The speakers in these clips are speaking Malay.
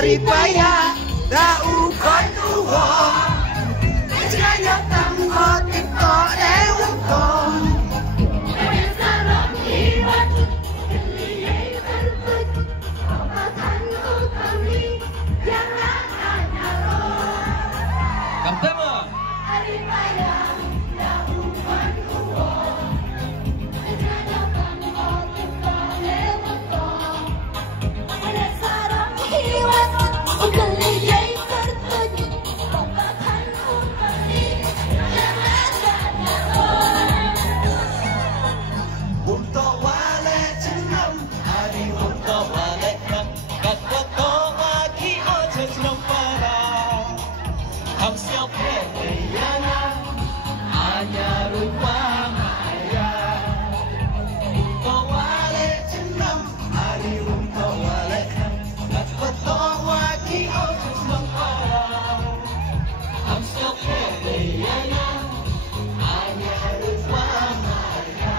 Ripaya dau kon tuwa Jaya tango tiko lewat kon Kaya sarang liwat Keliyai berbut Obatanku kami Yang akan naruh Kamtama Ripaya dau kon tuwa Jaya tango tiko lewat kon Kaya sarang liwat Keliyai berbut Obatanku kami Yang akan naruh Untuk wale jenam Hari untuk wale kak Kat wato waki ojo jenam parah Ham siap yana Hanya rupa maya Untuk wale jenam Hari untuk wale kak Kat wato waki ojo jenam parah Ham siap yana Hanya rupa maya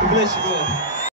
God bless you all.